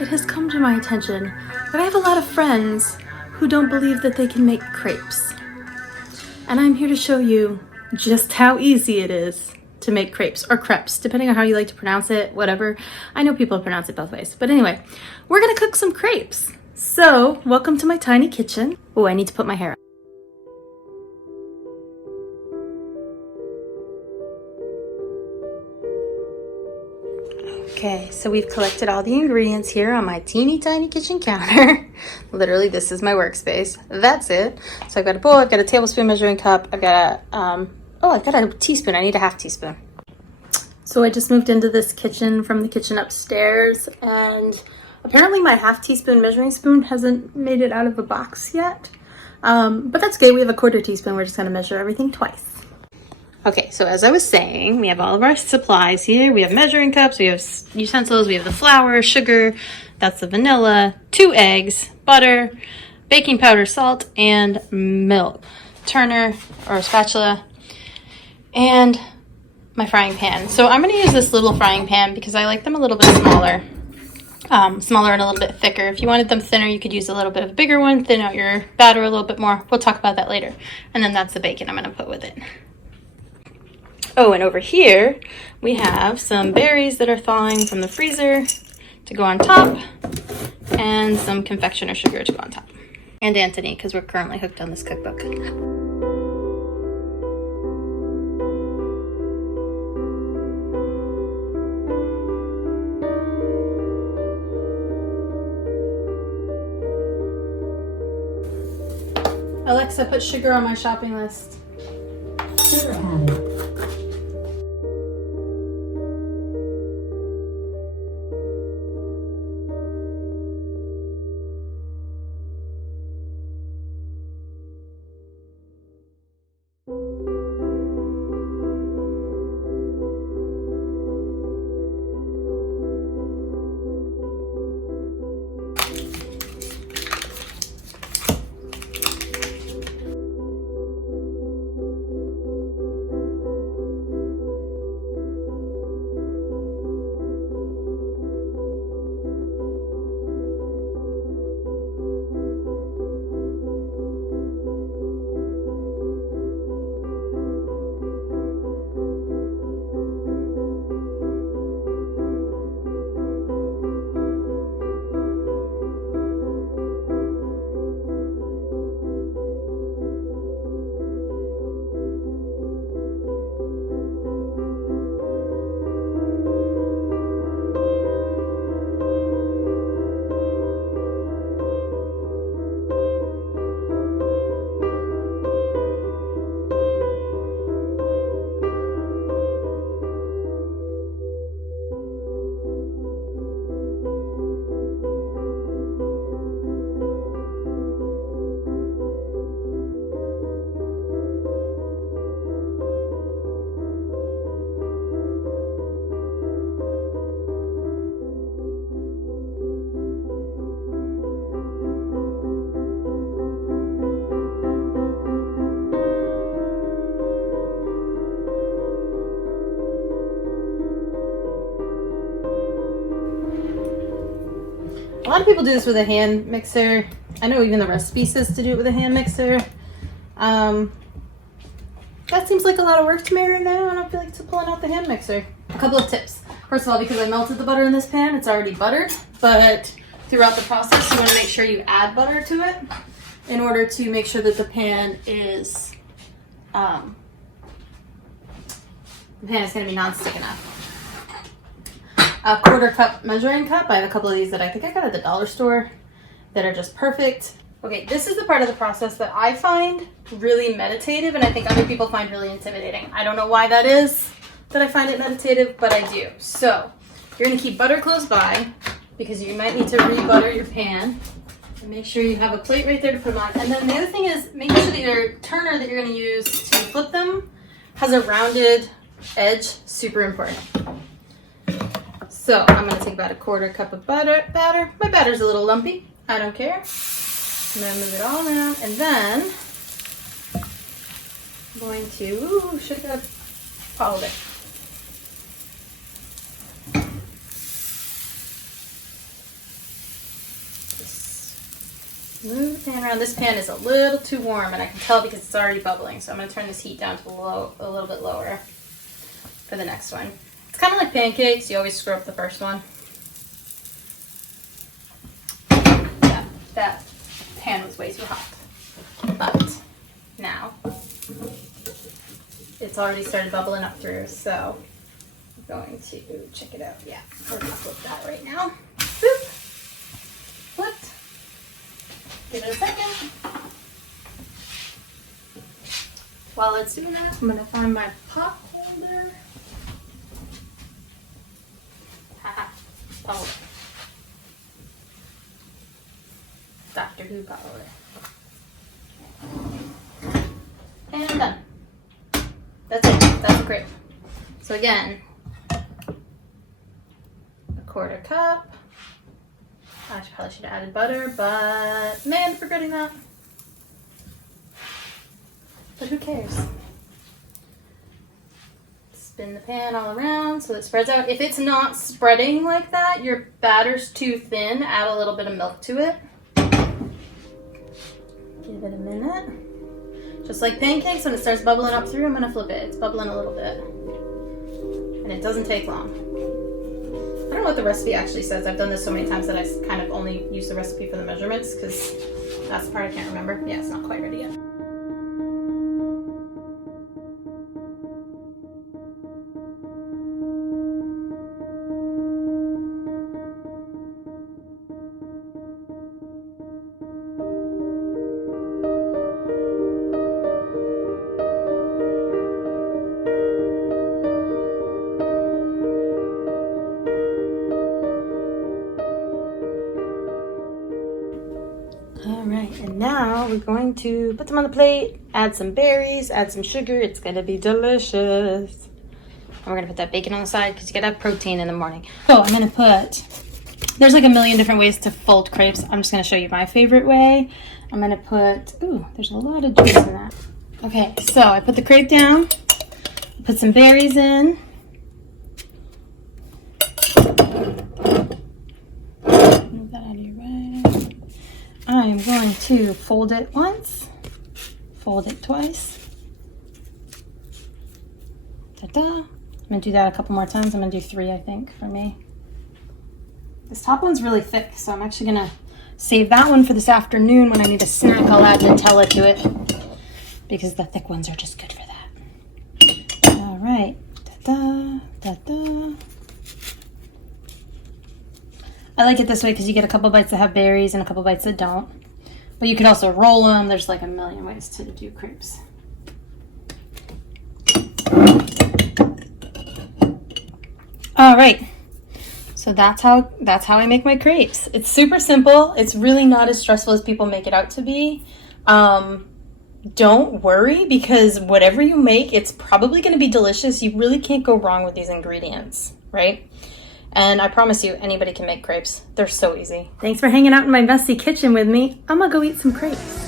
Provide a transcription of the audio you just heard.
it has come to my attention that I have a lot of friends who don't believe that they can make crepes. And I'm here to show you just how easy it is to make crepes, or crepes, depending on how you like to pronounce it, whatever. I know people pronounce it both ways. But anyway, we're gonna cook some crepes. So, welcome to my tiny kitchen. Oh, I need to put my hair up. Okay, so we've collected all the ingredients here on my teeny tiny kitchen counter. Literally, this is my workspace. That's it. So I've got a bowl, I've got a tablespoon measuring cup, I've got I've got a teaspoon. I need a half teaspoon. So I just moved into this kitchen from the kitchen upstairs, and apparently my half teaspoon measuring spoon hasn't made it out of the box yet. But that's good. We have a quarter teaspoon. We're just gonna measure everything twice. Okay, so as I was saying, we have all of our supplies here. We have measuring cups, we have utensils, we have the flour, sugar, that's the vanilla, 2 eggs, butter, baking powder, salt, and milk. Turner or a spatula, and my frying pan. So I'm gonna use this little frying pan because I like them a little bit smaller. Smaller and a little bit thicker. If you wanted them thinner, you could use a little bit of a bigger one, thin out your batter a little bit more. We'll talk about that later. And then that's the bacon I'm gonna put with it. Oh, and over here, we have some berries that are thawing from the freezer to go on top, and some confectioner sugar to go on top. And Anthony, because we're currently hooked on this cookbook. Alexa, put sugar on my shopping list. Sugar added. A lot of people do this with a hand mixer. I know even the recipe says to do it with a hand mixer. That seems like a lot of work to me right now. I don't feel like pulling out the hand mixer. A couple of tips. First of all, because I melted the butter in this pan, it's already buttered. But throughout the process, you want to make sure you add butter to it in order to make sure that the pan is going to be non-stick enough. A quarter cup measuring cup. I have a couple of these that I think I got at the dollar store that are just perfect. Okay, this is the part of the process that I find really meditative, and I think other people find really intimidating. I don't know why that is that I find it meditative, but I do. So you're gonna keep butter close by because you might need to re-butter your pan. And make sure you have a plate right there to put them on. And then the other thing is make sure that your turner that you're gonna use to flip them has a rounded edge, super important. So I'm gonna take about a quarter cup of batter. My batter's a little lumpy, I don't care. I'm gonna move it all around, and then I'm going to, should have got a follow it. pan around. This pan is a little too warm, and I can tell because it's already bubbling. So I'm gonna turn this heat down to a little bit lower for the next one. It's kind of like pancakes. You always screw up the first one. Yeah, that pan was way too hot. But now it's already started bubbling up through, so I'm going to check it out. Yeah, we're gonna flip that right now. Boop. Flipped. Give it a second. While it's doing that, I'm gonna find my pot holder. Haha, pot holder. Doctor Who pot holder. And I'm done. That's it. That's a crepe. So again, a 1/4 cup. I probably should have added butter, but man, forgetting that. But who cares? Spin the pan all around so it spreads out. If it's not spreading like that, your batter's too thin, add a little bit of milk to it. Give it a minute. Just like pancakes, when it starts bubbling up through, I'm gonna flip it. It's bubbling a little bit. And it doesn't take long. I don't know what the recipe actually says. I've done this so many times that I kind of only use the recipe for the measurements because that's the part I can't remember. Yeah, it's not quite ready yet. All right, and now we're going to put them on the plate, add some berries, add some sugar. It's gonna be delicious. And we're gonna put that bacon on the side because you gotta have protein in the morning. So I'm gonna put, there's like a million different ways to fold crepes. I'm just gonna show you my favorite way. I'm gonna put, ooh, there's a lot of juice in that. Okay, so I put the crepe down, put some berries in. Move that out of your way. I am going to fold it once, fold it twice. Ta-da. I'm gonna do that a couple more times. I'm gonna do 3, I think, for me. This top one's really thick, so I'm actually gonna save that one for this afternoon when I need a snack. I'll add Nutella to it because the thick ones are just good for that. All right, ta-da, ta-da. I like it this way because you get a couple bites that have berries and a couple bites that don't. But you could also roll them. There's like a million ways to do crepes. All right. So that's how I make my crepes. It's super simple. It's really not as stressful as people make it out to be. Don't worry because whatever you make, it's probably going to be delicious. You really can't go wrong with these ingredients, right? And I promise you, anybody can make crepes. They're so easy. Thanks for hanging out in my messy kitchen with me. I'm gonna go eat some crepes.